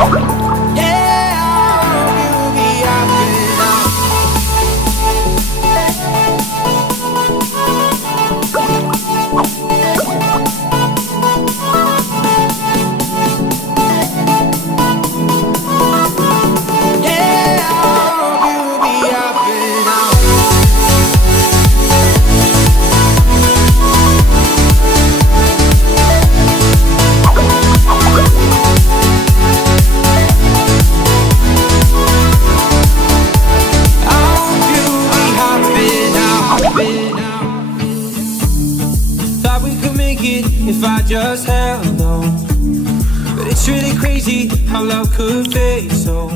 Yeah, I hope you'll be happy now. Yeah, I hope you'll be happy now. I hope you'll be happy now. Thought we could make it if I just held on, but it's really crazy how love could fade so